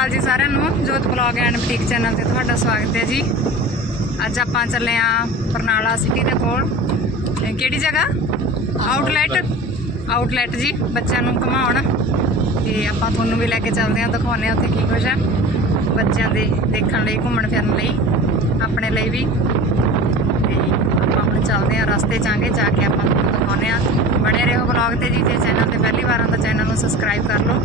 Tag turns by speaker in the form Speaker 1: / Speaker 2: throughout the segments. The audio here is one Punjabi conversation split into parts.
Speaker 1: ਅਕਾਲ ਜੀ ਸਾਰਿਆਂ ਨੂੰ, ਜੋਤ ਬਲੌਗ ਐਂਡ ਬੁਟੀਕ ਚੈਨਲ ਤੇ ਤੁਹਾਡਾ ਸਵਾਗਤ ਹੈ ਜੀ। ਅੱਜ ਆਪਾਂ ਚੱਲੇ ਆ ਬਰਨਾਲਾ ਸਿਟੀ ਦੇ ਕੋਲ। ਇਹ ਕਿਹੜੀ ਜਗ੍ਹਾ? ਆਊਟਲੈਟ ਆਊਟਲੈਟ ਜੀ, ਬੱਚਿਆਂ ਨੂੰ ਘੁਮਾਉਣ। ਤੇ ਆਪਾਂ ਤੁਹਾਨੂੰ ਵੀ ਲੈ ਕੇ ਚੱਲਦੇ ਆ, ਦਿਖਾਉਂਦੇ ਆ ਉੱਥੇ ਕੀ ਕੁਝ ਆ ਬੱਚਿਆਂ ਦੇ ਦੇਖਣ ਲਈ, ਘੁੰਮਣ ਫਿਰਨ ਲਈ, ਆਪਣੇ ਲਈ ਵੀ। ਤੇ ਆਪਾਂ ਹੁਣ ਚੱਲਦੇ ਆ, ਰਸਤੇ ਚਾਂਗੇ ਜਾ ਕੇ ਆਪਾਂ ਤੁਹਾਨੂੰ ਦਿਖਾਉਂਦੇ ਆ। ਬਣੇ ਰਹੋ ਬਲੌਗ ਤੇ ਜੀ, ਜੇ ਚੈਨਲ ਤੇ ਪਹਿਲੀ ਵਾਰ ਆਉਂਦਾ ਚੈਨਲ ਨੂੰ ਸਬਸਕ੍ਰਾਈਬ ਕਰ ਲਓ।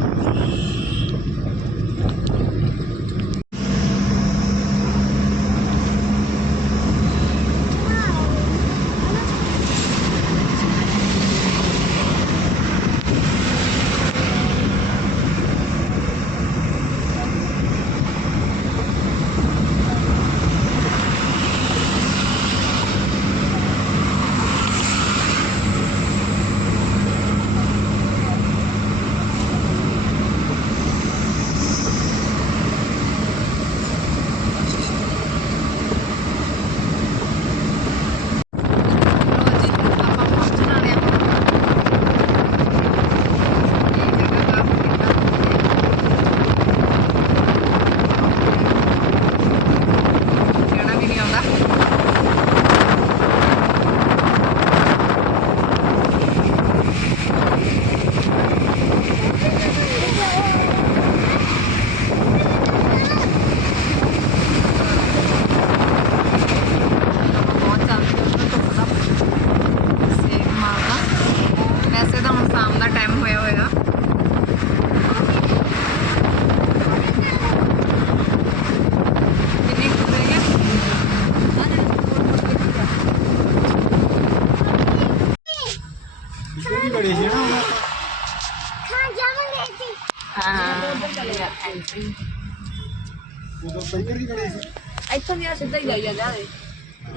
Speaker 2: ਇੱਧਰ ਦੀ ਬੜੀ ਸੀ
Speaker 3: ਇੱਥੋਂ ਦੀ ਆ ਸਿੱਧਾ ਹੀ ਜਾਈ ਜਾਂਦਾ ਏ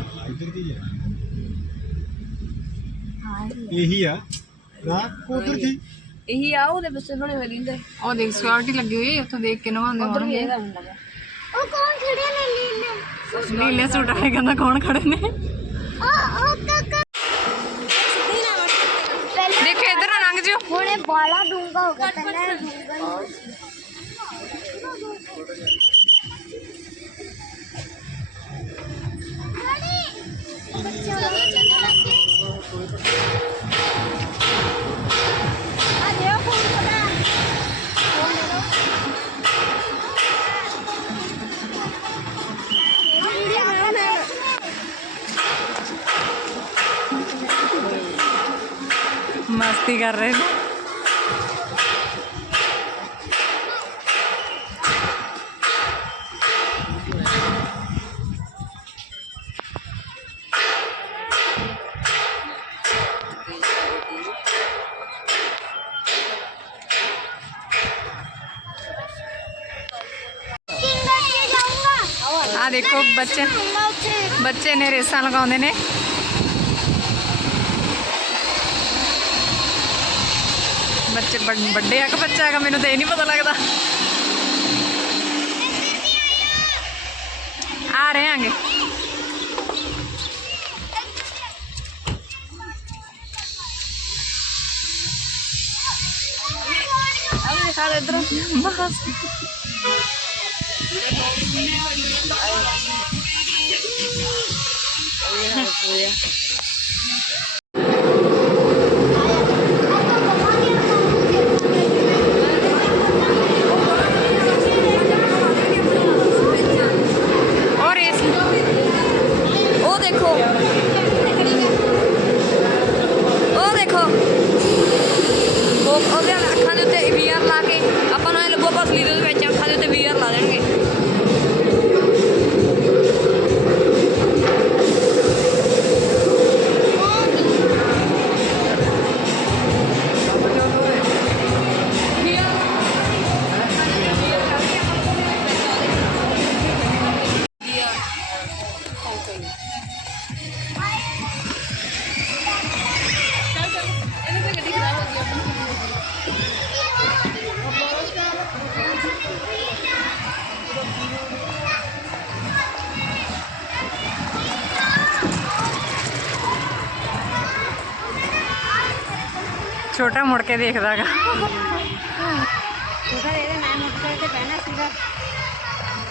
Speaker 2: ਹਾਂ ਇੱਧਰ ਦੀ ਹੈ ਇਹੀ ਆ ਨਾ ਉਧਰ ਸੀ
Speaker 3: ਇਹੀ ਆ ਉਹਦੇ ਬੱਸੇ ਬਣੇ ਹੋਏ ਰਹਿੰਦੇ
Speaker 1: ਉਹ ਦੇਖ ਸਿਕਿਉਰਿਟੀ ਲੱਗੀ ਹੋਈ ਹੈ ਉੱਥੋਂ ਦੇਖ ਕੇ ਨਵਾਉਂਦੇ
Speaker 3: ਉਧਰ ਵੀ ਇਹਦਾ ਹੁੰਦਾ
Speaker 4: ਉਹ ਕੌਣ ਖੜੇ ਨੇ ਲੀਲੇ
Speaker 1: ਨੀਲੇ ਸੂਟ ਵਾਲੇ ਕਹਿੰਦਾ ਕੌਣ ਖੜੇ ਨੇ
Speaker 4: ਉਹ ਉਹ ਕਾਕਾ ਪਹਿਲੇ
Speaker 1: ਦੇਖੋ ਇੱਧਰ ਨੂੰ ਲੰਘ ਜਿਓ
Speaker 4: ਹੁਣੇ ਬਾਲਾ ਡੂੰਗਾ ਹੋ ਗਿਆ ਪਹਿਲਾਂ ਡੂੰਗਾ ਚਲੋ ਆ
Speaker 1: ਦੇਖੋ ਬੱਚੇ ਬੱਚੇ ਨੇ ਰੇਸਾਂ ਲਗਾਉਂਦੇ ਨੇ। ਬੱਚੇ ਵੱਡ- ਆ ਕਿ ਬੱਚਾ ਹੈਗਾ? ਮੈਨੂੰ ਤਾਂ ਇਹ ਨਹੀਂ ਪਤਾ ਲੱਗਦਾ। ਆ ਰਹੇ ਆਂਗੇ।
Speaker 3: ਆ ਵੀ ਖਾ ਲੈ ਇਧਰੋਂ
Speaker 1: ਬਸ ਔਰ ਇਸ
Speaker 3: ਉਹ ਦੇਖੋ
Speaker 1: ਛੋਟਾ ਮੁੜ ਕੇ ਦੇਖਦਾਗਾ।
Speaker 4: ਉਹਦਾ ਇਹਦੇ ਮੈਂ ਮੋਟਰਸਾਈਕਲ ਤੇ ਬਹਿਣਾ ਸੀਗਾ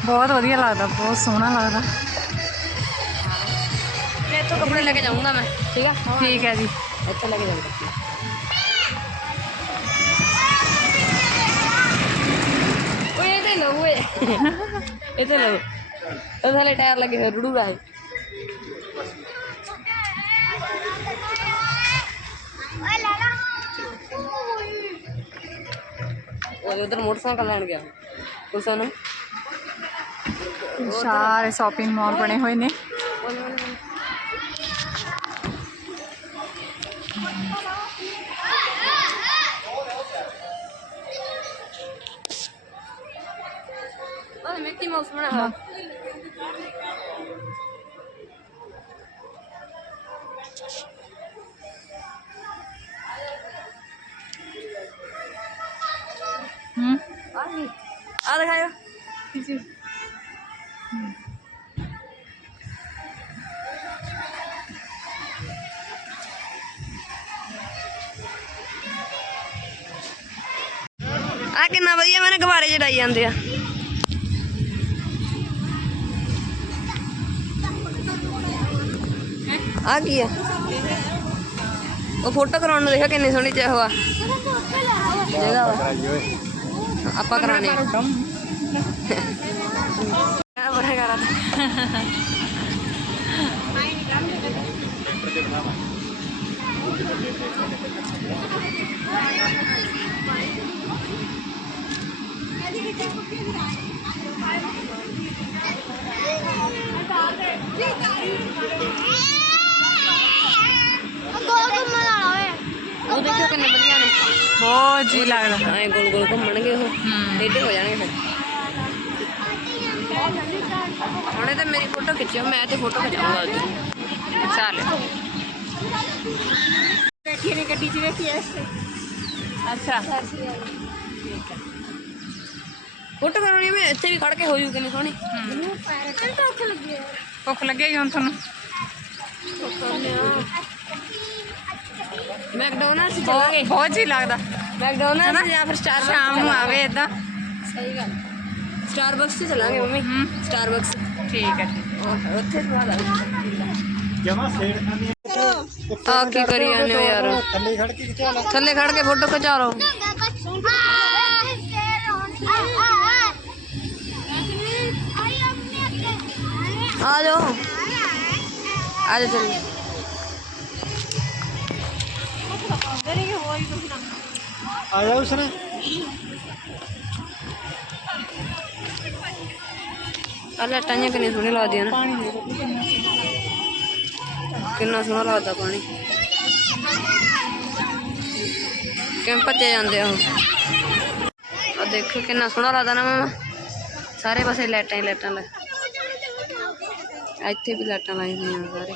Speaker 1: ਬਹੁਤ ਵਧੀਆ ਲੱਗਦਾ ਬਹੁਤ ਸੋਹਣਾ ਲੱਗਦਾ।
Speaker 3: ਤੇ ਇੱਥੋਂ ਕੱਪੜੇ ਲੈ ਕੇ ਜਾਊਂਗਾ ਮੈਂ ਠੀਕ ਆ?
Speaker 1: ਠੀਕ ਹੈ ਜੀ।
Speaker 3: ਇੱਥੇ ਲੈ ਕੇ ਜਾਊਂਗਾ। ਓਏ ਇਹ ਤੇ ਲਓ ਓਏ। ਇਹ ਤੇ ਲਓ ਇਹ ਥੱਲੇ ਟਾਇਰ ਲੱਗੇ ਰੁੜੂ ਉਹ ਉਧਰ ਮੋਟਰਸਾਈਕਲ ਲੈਣ ਗਿਆ ਕੁਛ ਨੂੰ।
Speaker 1: ਸਾਰੇ ਸ਼ਾਪਿੰਗ ਮਾਲ ਬਣੇ ਹੋਏ ਨੇ।
Speaker 3: ਉਹ ਮਿੱਕੀ ਮਾਊਸ ਬਣਾ ਆ ਦਿਖਾਇਓ। ਆ ਕਿੰਨਾ ਵਧੀਆ ਮੈਨੇ ਗੁਬਾਰੇ ਜੜਾਈ ਜਾਂਦੇ ਆ। ਆ ਕੀ ਆ? ਉਹ ਫੋਟੋ ਕਰਾਉਣ ਨੂੰ ਦੇਖਿਆ ਕਿੰਨੀ ਸੋਹਣੀ ਚਾਹ ਹੋਆ ਜਗ੍ਹਾ ਵਾ।
Speaker 2: ਕਰਾਈ ਓਏ
Speaker 3: ਆਪਾਂ ਕਰਾਣੇ ਆ ਕਿਆ ਬੜਾ ਕਰਾ
Speaker 4: ਗੋਲ ਘੁੰਮਣ ਵਾਲਾ ਓਏ
Speaker 3: ਉਹ ਦੇਖਿਓ ਕਿੰਨੇ ਵਧੀਆ ਨੇ
Speaker 1: ਬਹੁਤ ਜੀ ਲੱਗਦਾ
Speaker 3: ਐ ਗੋਲ ਗੋਲ ਘੁੰਮਣਗੇ ਉਹ ਟੇਢੇ ਹੋ ਜਾਣਗੇ ਫਿਰ ਹੁਣੇ ਤਾਂ ਮੇਰੀ ਫੋਟੋ ਖਿੱਚਿਓ ਮੈਂ ਤੇ ਫੋਟੋ ਖਿਚਾਉਂਗਾ ਅੱਜ
Speaker 1: ਚੱਲ
Speaker 4: ਬੈਠੀ ਨੇ ਗੱਡੀ 'ਚ ਵੇਖੀ ਐ
Speaker 1: ਅੱਛਾ।
Speaker 3: ਫੋਟੋ ਕਰਾਉਣੀ ਮੈਂ ਇੱਥੇ ਵੀ ਖੜ ਕੇ ਹੋ ਜੂ ਕਿੰਨੀ ਸੋਹਣੀ।
Speaker 4: ਭੁੱਖ ਲੱਗੀ
Speaker 1: ਭੁੱਖ ਲੱਗੇਗੀ ਹੁਣ ਤੁਹਾਨੂੰ।
Speaker 3: ਮੈਕਡੋਨਲਡਸ ਚੱਲਾਂਗੇ
Speaker 1: ਬਹੁਤ ਜੀ ਲੱਗਦਾ।
Speaker 3: ਮੈਕਡੋਨਲਡਸ ਜਾਂ ਫਿਰ ਸਟਾਰ
Speaker 1: ਸ਼ਾਮ ਨੂੰ ਆਵੇ ਇਦਾਂ।
Speaker 3: ਸਹੀ ਗੱਲ। ਸਟਾਰਬਕਸ ਤੇ ਚੱਲਾਂਗੇ ਮੰਮੀ
Speaker 1: ਹੂੰ
Speaker 3: ਸਟਾਰਬਕਸ
Speaker 1: ਠੀਕ ਹੈ ਠੀਕ
Speaker 3: ਉੱਥੇ ਸਵਾਦ ਆ
Speaker 2: ਜਮਾ ਸੇੜ ਖਾਂਦੀ
Speaker 3: ਆ ਕੀ ਕਰੀ ਜਾਂਦੇ ਹੋ ਯਾਰ
Speaker 2: ਥੱਲੇ ਖੜ ਕੇ ਖਿਚਾ ਲਾ
Speaker 3: ਥੱਲੇ ਖੜ ਕੇ ਫੋਟੋ ਖਿਚਾ ਲਓ ਆ ਲਾਈਟਾਂ ਜਿਹੀਆਂ ਕਿੰਨੀ ਸੋਹਣੀ ਲੱਗਦੀਆਂ ਨਾ। ਕਿੰਨਾ ਸੋਹਣਾ ਲੱਗਦਾ ਪਾਣੀ। ਕਿਵੇਂ ਭੱਜੇ ਜਾਂਦੇ ਆ ਉਹ। ਆ ਦੇਖੋ ਕਿੰਨਾ ਸੋਹਣਾ ਲੱਗਦਾ ਨਾ ਮਾਮਾ। ਸਾਰੇ ਪਾਸੇ ਲਾਈਟਾਂ ਹੀ ਲਾਈਟਾਂ ਲੈ ਇੱਥੇ ਵੀ ਲਾਈਟਾਂ ਲਾਈ ਹੋਈਆਂ ਸਾਰੇ।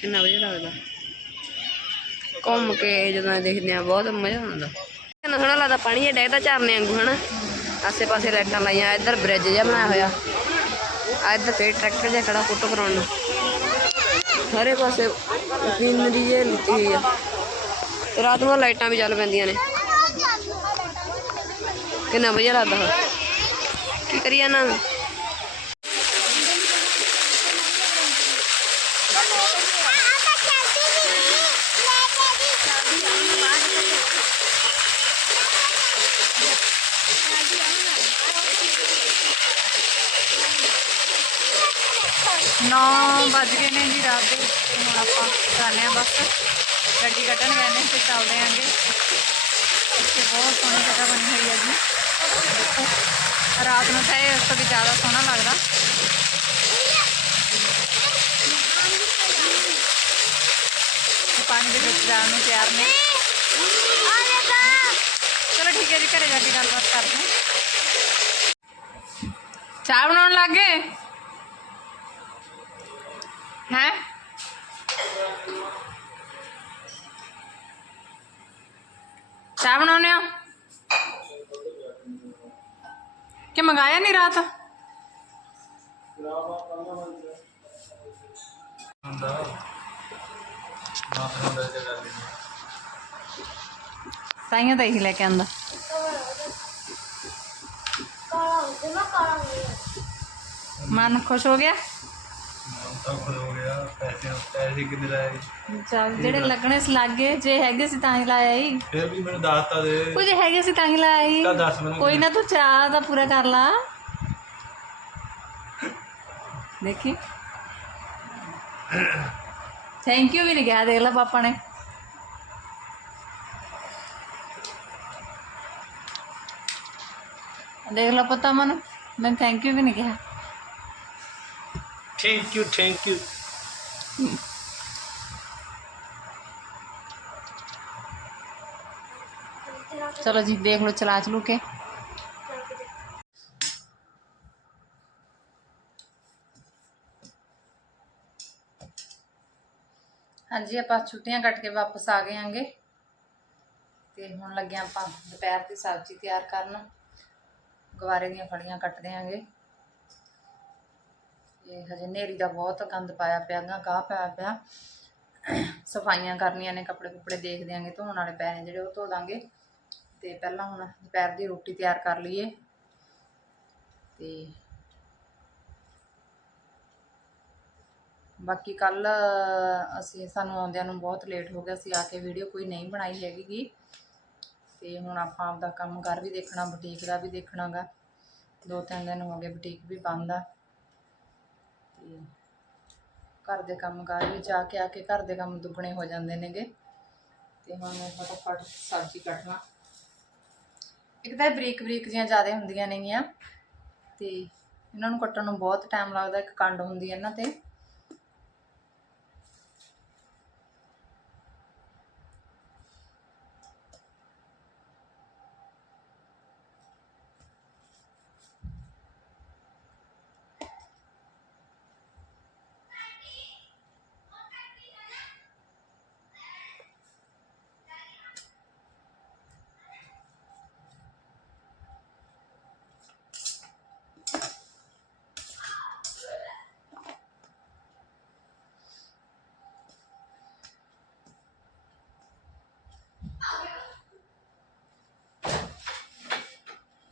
Speaker 3: ਕਿੰਨਾ ਵਧੀਆ ਲੱਗਦਾ। ਘੁੰਮ ਕੇ ਜਦੋਂ ਦੇਖਦੇ ਆ ਬਹੁਤ ਮਜ਼ਾ ਆਉਂਦਾ। ਕਿੰਨਾ ਸੋਹਣਾ ਲੱਗਦਾ, ਪਾਣੀ ਜਿਹਾ ਡੈਗਦਾ ਝਰਨੇ ਵਾਂਗੂ, ਹਨਾ? ਆਸੇ ਪਾਸੇ ਲਾਈਟਾਂ ਲਾਈਆਂ, ਇੱਧਰ ਬ੍ਰਿਜ ਜਿਹਾ ਬਣਾਇਆ ਹੋਇਆ। ਆ ਇੱਧਰ ਫੇਰ ਟਰੈਕਟਰ ਜਿਹਾ ਖੜਾ ਫੋਟੋ ਕਰਾਉਣ ਨੂੰ। ਸਾਰੇ ਪਾਸੇ ਗ੍ਰੀਨਰੀ ਜੇ ਲਿੱਤੀ ਹੋਈ ਆ। ਤੇ ਰਾਤ ਨੂੰ ਲਾਈਟਾਂ ਵੀ ਚੱਲ ਪੈਂਦੀਆਂ ਨੇ। ਕਿੰਨਾ ਵਧੀਆ ਲੱਗਦਾ। ਕੀ ਕਰੀਏ
Speaker 1: ਨਾ? 9 ਵੱਜ ਗਏ ਨੇ ਜੀ ਰਾਤ ਦੇ ਹੁਣ ਆਪਾਂ ਜਾਂਦੇ ਆ ਬਸ। ਗੱਡੀ ਕੱਢਣ ਗਏ ਨੇ ਤੇ ਚੱਲਦੇ ਆਂਗੇ। ਇੱਥੇ ਬਹੁਤ ਸੋਹਣੀ ਜਗ੍ਹਾ ਬਣੀ ਹੋਈ ਹੈ ਜੀ। ਰਾਤ ਨੂੰ ਤਾਂ ਇਹ ਉਸ ਜ਼ਿਆਦਾ ਸੋਹਣਾ ਲੱਗਦਾ। ਪਾਣੀ ਦੇ ਵਿੱਚ ਜਾਣ ਨੂੰ ਤਿਆਰ ਨੇ। ਚਲੋ ਠੀਕ ਹੈ ਜੀ, ਘਰੇ ਜਾ ਕੇ ਗੱਲਬਾਤ ਕਰਦੇ ਚਾਹ ਬਣਾਉਣ ਲੱਗੇ ਗਏ ਹੈ ਚਾਹ ਬਣਾਉਣੇ ਹੋ ਕਿ ਮੰਗਾਇਆ ਨਹੀਂ ਰਾਤ
Speaker 2: ਹੁੰਦਾ ਨਾ ਹੁੰਦਾ ਇਹ ਗੱਲ ਨਹੀਂ
Speaker 1: ਤਾਈਆਂ ਤਾਂ
Speaker 2: ਤਾਂ ਪੈਸੇ ਪੈਸੇ ਕਿੰਨੇ ਲਾਏ
Speaker 1: ਚੱਲ ਜਿਹੜੇ ਲੱਗਣੇ ਸੀ ਲੱਗੇ ਜੇ ਹੈਗੇ ਸੀ ਤਾਂ ਹੀ ਲਾਇਆ ਹੀ
Speaker 2: ਫਿਰ ਵੀ ਮੈਨੂੰ ਦੱਸਤਾ ਦੇ।
Speaker 1: ਕੁਝ ਹੈਗੇ ਸੀ ਤਾਂ ਹੀ ਲਾਇਆ ਹੀ
Speaker 2: ਤਾਂ ਦੱਸ ਮੈਨੂੰ
Speaker 1: ਕੋਈ ਨਾ ਤੂੰ ਚਾਹ ਦਾ ਪੂਰਾ ਕਰ ਲਾ। ਦੇਖੀ। ਥੈਂਕ ਯੂ ਵੀ ਨਹੀਂ ਕਿਹਾ ਦੇਖ ਲਾ ਪਾਪਾ ਨੇ। ਦੇਖ ਲਾ ਪਤਾ ਮਨ ਮੈਂ ਥੈਂਕ ਯੂ ਵੀ ਨਹੀਂ ਕਿਹਾ।
Speaker 2: ਥੈਂਕ ਯੂ ਥੈਂਕ ਯੂ
Speaker 1: ਚਲੋ ਜੀ ਦੇਖ ਲਓ ਚਲਾ ਚਲੂ ਕੇ ਹਾਂਜੀ ਆਪਾਂ ਛੁੱਟੀਆਂ ਕੱਟ ਕੇ ਵਾਪਸ ਆ ਗਏ ਆਂਗੇ ਤੇ ਹੁਣ ਲੱਗੇ ਆਪਾਂ ਦੁਪਹਿਰ ਦੀ ਸਬਜ਼ੀ ਤਿਆਰ ਕਰਨ ਗਵਾਰੇ ਦੀਆਂ ਫੜੀਆਂ ਕੱਟਦੇ ਆਂਗੇ ਇਹ ਹਜੇ ਨੇਰੀ ਦਾ ਬਹੁਤ ਗੰਦ ਪਾਇਆ ਪਿਆ ਗਾ ਗਾਹ ਪਾਇਆ ਪਿਆ। ਸਫਾਈਆਂ ਕਰਨੀਆਂ ਨੇ, ਕੱਪੜੇ ਕੁਪੜੇ ਦੇਖ ਦਿਆਂਗੇ, ਧੋਣ ਵਾਲੇ ਪਏ ਨੇ ਜਿਹੜੇ ਉਹ ਧੋ ਦਾਂਗੇ। ਤੇ ਪਹਿਲਾਂ ਹੁਣ ਦੁਪਹਿਰ ਦੀ ਰੋਟੀ ਤਿਆਰ ਕਰ ਲਈਏ। ਤੇ ਬਾਕੀ ਕੱਲ ਅਸੀਂ ਸਾਨੂੰ ਆਉਂਦਿਆਂ ਨੂੰ ਬਹੁਤ ਲੇਟ ਹੋ ਗਿਆ ਸੀ, ਆ ਕੇ ਵੀਡੀਓ ਕੋਈ ਨਹੀਂ ਬਣਾਈ ਹੈਗੀ ਗੀ ਤੇ ਹੁਣ ਆਪਾਂ ਆਪਦਾ ਕੰਮ ਕਰ ਵੀ ਦੇਖਣਾ ਬੁਟੀਕ ਦਾ ਵੀ ਦੇਖਣਾਗਾ। ਦੋ ਤਿੰਨ ਦਿਨ ਹੋ ਗਏ ਬੁਟੀਕ ਵੀ ਬੰਦ ਆ। ਤੇ ਘਰ ਦੇ ਕੰਮ ਕਾਰ ਵੀ ਜਾ ਕੇ ਆ ਕੇ ਘਰ ਦੇ ਕੰਮ ਦੁੱਗਣੇ ਹੋ ਜਾਂਦੇ ਨੇਗੇ। ਤੇ ਹੁਣ ਮੈਂ ਫਟਾਫਟ ਸਬਜ਼ੀ ਕੱਟਣਾ। ਇੱਕ ਤਾਂ ਇਹ ਬਰੀਕ ਬਰੀਕ ਜਿਹੀਆਂ ਜ਼ਿਆਦਾ ਹੁੰਦੀਆਂ ਨੇਗੀਆਂ। ਤੇ ਇਹਨਾਂ ਨੂੰ ਕੱਟਣ ਨੂੰ ਬਹੁਤ ਟਾਈਮ ਲੱਗਦਾ, ਇੱਕ ਕੰਡ ਹੁੰਦੀ ਹੈ ਇਹਨਾਂ ਤੇ।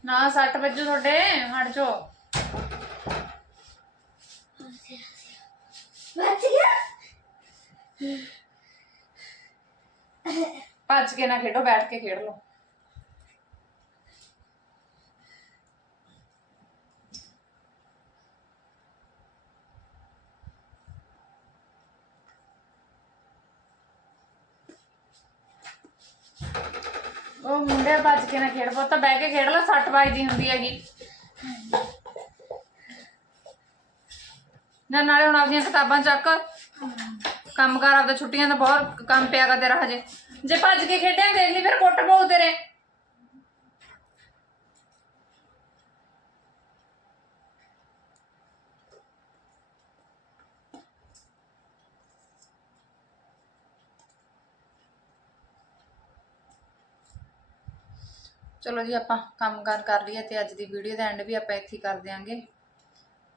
Speaker 1: ਨਾ 60 ਵਜੇ ਤੁਹਾਡੇ ਹਟ ਜਾਓ।
Speaker 4: ਬਚ ਗਿਆ।
Speaker 1: ਭੱਜ ਕੇ ਨਾ ਖੇਡੋ ਬੈਠ ਕੇ ਖੇਡ ਲਓ। ਉਹ ਮੁੰਡੇ ਭੱਜ ਕੇ ਨਾ ਖੇਡ ਪੋ ਬਹਿ ਕੇ ਖੇਡ ਲਓ ਸੱਟ ਵੱਜਦੀ ਹੁੰਦੀ ਹੈਗੀ। ਨਾ, ਨਾਲੇ ਹੁਣ ਆਪਦੀਆਂ ਕਿਤਾਬਾਂ ਚੱਕ। ਕੰਮ ਕਰ ਆਪਦਾ ਛੁੱਟੀਆਂ ਦਾ ਬਹੁਤ ਕੰਮ ਪਿਆ ਕਰਦੇ ਤੇਰਾ ਹਜੇ। ਜੇ ਭੱਜ ਕੇ ਖੇਡਿਆ ਦੇਖ ਲਈ ਫਿਰ ਕੁੱਟ ਪਊ ਤੇਰੇ। ਚਲੋ ਜੀ, ਆਪਾਂ ਕੰਮ ਕਾਰ ਕਰ ਲਈਏ ਤੇ ਅੱਜ ਦੀ ਵੀਡੀਓ ਦਾ ਐਂਡ ਵੀ ਆਪਾਂ ਇੱਥੇ ਕਰ ਦਿਆਂਗੇ।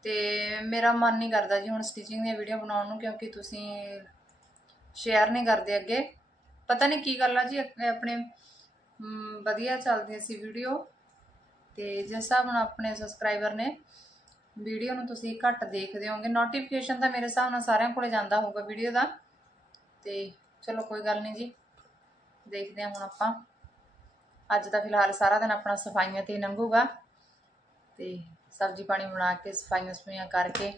Speaker 1: ਤੇ ਮੇਰਾ ਮਨ ਨਹੀਂ ਕਰਦਾ ਜੀ ਹੁਣ ਸਟਿਚਿੰਗ ਦੀਆਂ ਵੀਡੀਓ ਬਣਾਉਣ ਨੂੰ, ਕਿਉਂਕਿ ਤੁਸੀਂ ਸ਼ੇਅਰ ਨਹੀਂ ਕਰਦੇ ਅੱਗੇ। ਪਤਾ ਨਹੀਂ ਕੀ ਗੱਲ ਆ ਜੀ ਆਪਣੇ ਵਧੀਆ ਚੱਲਦੀਆਂ ਸੀ ਵੀਡੀਓ ਤੇ ਜਿਸ ਹਿਸਾਬ ਨਾਲ ਆਪਣੇ ਸਬਸਕ੍ਰਾਈਬਰ ਨੇ ਵੀਡੀਓ ਨੂੰ ਤੁਸੀਂ ਘੱਟ ਦੇਖਦੇ ਹੋਗੇ ਨੋਟੀਫਿਕੇਸ਼ਨ ਤਾਂ ਮੇਰੇ ਹਿਸਾਬ ਨਾਲ ਸਾਰਿਆਂ ਕੋਲੇ ਜਾਂਦਾ ਹੋਊਗਾ ਵੀਡੀਓ ਦਾ। ਤੇ ਚਲੋ ਕੋਈ ਗੱਲ ਨਹੀਂ ਜੀ, ਦੇਖਦੇ ਹਾਂ ਹੁਣ ਆਪਾਂ। ਅੱਜ ਤਾਂ ਫਿਲਹਾਲ ਸਾਰਾ ਦਿਨ ਆਪਣਾ ਸਫਾਈਆਂ ਤੇ ਹੀ ਲੰਘੂਗਾ ਤੇ ਸਬਜ਼ੀ ਪਾਣੀ ਬਣਾ ਕੇ, ਸਫਾਈਆਂ ਸਫਾਈਆਂ ਕਰਕੇ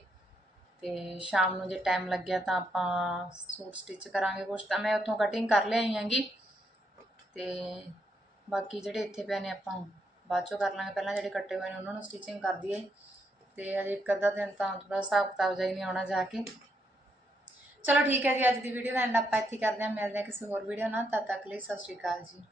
Speaker 1: ਤੇ ਸ਼ਾਮ ਨੂੰ ਜੇ ਟਾਈਮ ਲੱਗਿਆ ਤਾਂ ਆਪਾਂ ਸੂਟ ਸਟਿਚ ਕਰਾਂਗੇ ਕੁਛ। ਤਾਂ ਮੈਂ ਉੱਥੋਂ ਕਟਿੰਗ ਕਰ ਲਿਆਈ ਆਂਗੀ ਤੇ ਬਾਕੀ ਜਿਹੜੇ ਇੱਥੇ ਪਏ ਨੇ ਆਪਾਂ ਬਾਅਦ ਚੋਂ ਕਰ ਲਾਂਗੇ। ਪਹਿਲਾਂ ਜਿਹੜੇ ਕੱਟੇ ਹੋਏ ਨੇ ਉਹਨਾਂ ਨੂੰ ਸਟਿਚਿੰਗ ਕਰ ਦਈਏ ਤੇ ਅਜੇ ਇੱਕ ਅੱਧਾ ਦਿਨ ਤਾਂ ਥੋੜਾ ਹਿਸਾਬ ਕਿਤਾਬ ਜਾਈ ਨਹੀਂ ਆਉਣਾ ਜਾ ਕੇ। ਚਲੋ ਠੀਕ ਹੈ ਜੀ, ਅੱਜ ਦੀ ਵੀਡੀਓ ਦਾ ਐਂਡ ਆਪਾਂ ਇੱਥੇ ਕਰਦੇ ਹਾਂ। ਮਿਲਦੇ ਹਾਂ ਕਿਸੇ ਹੋਰ ਵੀਡੀਓ ਨਾਲ। ਤਦ ਤੱਕ ਲਈ ਸਤਿ ਸ਼੍ਰੀ ਅਕਾਲ ਜੀ।